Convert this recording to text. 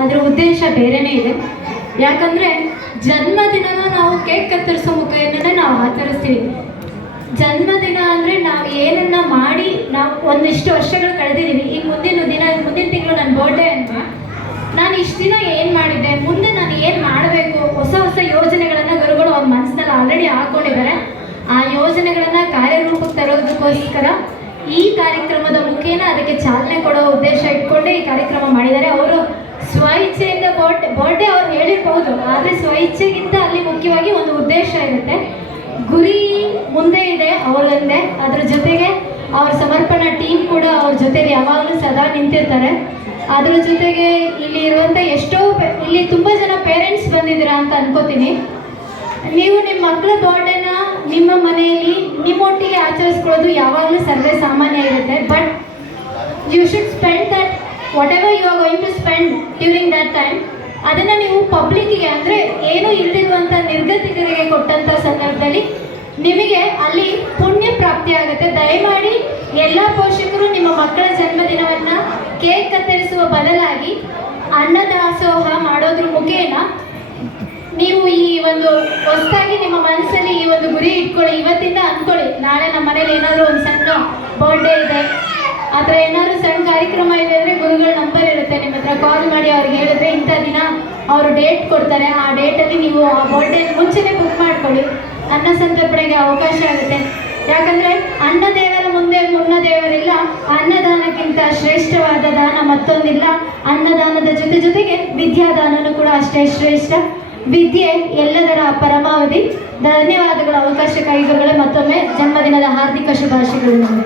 ಅದರ ಉದ್ದೇಶ ಬೇರೆನೇ ಇದೆ. ಯಾಕಂದರೆ ಜನ್ಮದಿನನ ನಾವು ಕೇಕ್ ಕತ್ತರಿಸೋ ಮುಖೇನನೇ ನಾವು ಆಚರಿಸ್ತೀವಿ. ಜನ್ಮದಿನ ಅಂದರೆ ನಾವು ಏನನ್ನ ಮಾಡಿ ನಾವು ಒಂದಿಷ್ಟು ವರ್ಷಗಳು ಕಳೆದಿದ್ದೀವಿ. ಈಗ ಮುಂದಿನ ತಿಂಗಳು ನನ್ನ ಬರ್ಡೇ ಅಂತ ನಾನು ಇಷ್ಟು ದಿನ ಏನು ಮಾಡಿದ್ದೆ, ಮುಂದೆ ನಾನು ಏನು ಮಾಡಬೇಕು, ಹೊಸ ಹೊಸ ಯೋಜನೆಗಳನ್ನು ಗುರುಗಳು ಅವ್ರ ಮನಸ್ಸಿನಲ್ಲಿ ಆಲ್ರೆಡಿ ಹಾಕ್ಕೊಂಡಿದ್ದಾರೆ. ಆ ಯೋಜನೆಗಳನ್ನು ಕಾರ್ಯರೂಪಕ್ಕೆ ತರೋದಕ್ಕೋಸ್ಕರ ಈ ಕಾರ್ಯಕ್ರಮದ ಮುಖೇನ ಅದಕ್ಕೆ ಚಾಲನೆ ಕೊಡೋ ಉದ್ದೇಶ ಇಟ್ಕೊಂಡೇ ಈ ಕಾರ್ಯಕ್ರಮ ಮಾಡಿದ್ದಾರೆ. ಅವರು ಸ್ವಇಚ್ಛೆಯಿಂದ ಬರ್ಡೇ ಅವ್ರು ಹೇಳಿರ್ಬೋದು, ಆದರೆ ಸ್ವಇಚ್ಛೆಗಿಂತ ಅಲ್ಲಿ ಮುಖ್ಯವಾಗಿ ಒಂದು ಉದ್ದೇಶ ಇರುತ್ತೆ. ಗುರಿ ಮುಂದೆ ಇದೆ ಅವ್ರದ್ದೇ, ಅದ್ರ ಜೊತೆಗೆ ಅವ್ರ ಸಮರ್ಪಣಾ ಟೀಮ್ ಕೂಡ ಅವ್ರ ಜೊತೆಗೆ ಯಾವಾಗಲೂ ಸದಾ ನಿಂತಿರ್ತಾರೆ. ಅದ್ರ ಜೊತೆಗೆ ಇಲ್ಲಿ ಇರುವಂಥ ಇಲ್ಲಿ ತುಂಬ ಜನ ಪೇರೆಂಟ್ಸ್ ಬಂದಿದ್ದೀರಾ ಅಂತ ಅನ್ಕೋತೀನಿ. ನೀವು ನಿಮ್ಮ ಮಕ್ಕಳ ಬರ್ಡೇನ ನಿಮ್ಮ ಮನೆಯಲ್ಲಿ ನಿಮ್ಮೊಟ್ಟಿಗೆ ಆಚರಿಸ್ಕೊಳ್ಳೋದು ಯಾವಾಗಲೂ ಸರ್ವೇ ಸಾಮಾನ್ಯ ಇರುತ್ತೆ. But you should spend that whatever you are going to spend during that time, ಅದನ್ನು ನೀವು ಪಬ್ಲಿಕ್ಕಿಗೆ ಅಂದರೆ ಏನೂ ಇಲ್ಲದಿರುವಂಥ ನಿರ್ಗತಿಕರಿಗೆ ಕೊಟ್ಟಂಥ ಸಂದರ್ಭದಲ್ಲಿ ನಿಮಗೆ ಅಲ್ಲಿ ಪುಣ್ಯ ಪ್ರಾಪ್ತಿ ಆಗುತ್ತೆ. ದಯಮಾಡಿ ಎಲ್ಲ ಪೋಷಕರು ನಿಮ್ಮ ಮಕ್ಕಳ ಜನ್ಮದಿನವನ್ನು ಕೇಕ್ ಕತ್ತರಿಸುವ ಬದಲಾಗಿ ಅನ್ನದಾಸೋಹ ಮಾಡೋದ್ರ ಮುಖೇನ ನೀವು ಈ ಒಂದು ಹೊಸದಾಗಿ ನಿಮ್ಮ ಮನಸ್ಸಲ್ಲಿ ಈ ಒಂದು ಗುರಿ ಇಟ್ಕೊಳ್ಳಿ. ಇವತ್ತಿಂದ ಅಂದ್ಕೊಳ್ಳಿ, ನಾಳೆ ನಮ್ಮ ಮನೇಲಿ ಏನಾದರೂ ಒಂದು ಸಣ್ಣ ಬರ್ಡೇ ಇದೆ, ಆ ಥರ ಏನಾದರೂ ಸಣ್ಣ ಕಾರ್ಯಕ್ರಮ ಇದೆ ಅಂದರೆ ಗುರುಗಳ ನಂಬರ್ ಇರುತ್ತೆ, ನಿಮ್ಮ ಹತ್ರ ಕಾಲ್ ಮಾಡಿ ಅವ್ರಿಗೆ ಹೇಳಿದ್ರೆ ಇಂಥ ದಿನ ಅವರು ಡೇಟ್ ಕೊಡ್ತಾರೆ. ಆ ಡೇಟಲ್ಲಿ ನೀವು ಆ ಬರ್ಡೇ ಮುಂಚೆನೇ ಬುಕ್ ಮಾಡ್ಕೊಳ್ಳಿ. ಅನ್ನ ಸಂತರ್ಪಣೆಗೆ ಅವಕಾಶ ಆಗುತ್ತೆ. ಯಾಕಂದರೆ ಅನ್ನ ದೇವರ ಮುಂದೆ ಮುನ್ನ ದೇವರಿಲ್ಲ, ಅನ್ನದಾನಕ್ಕಿಂತ ಶ್ರೇಷ್ಠವಾದ ದಾನ ಮತ್ತೊಂದಿಲ್ಲ. ಅನ್ನದಾನದ ಜೊತೆಗೆ ವಿದ್ಯಾದಾನನೂ ಕೂಡ ಅಷ್ಟೇ ಶ್ರೇಷ್ಠ. ವಿದ್ಯೆ ಎಲ್ಲದರ ಪರಮಾವಧಿ. ಧನ್ಯವಾದಗಳು ಅವಕಾಶಕ್ಕಾಗಿ ಗುರುಗಳೇ. ಮತ್ತೊಮ್ಮೆ ಜನ್ಮದಿನದ ಹಾರ್ದಿಕ ಶುಭಾಶಯಗಳು.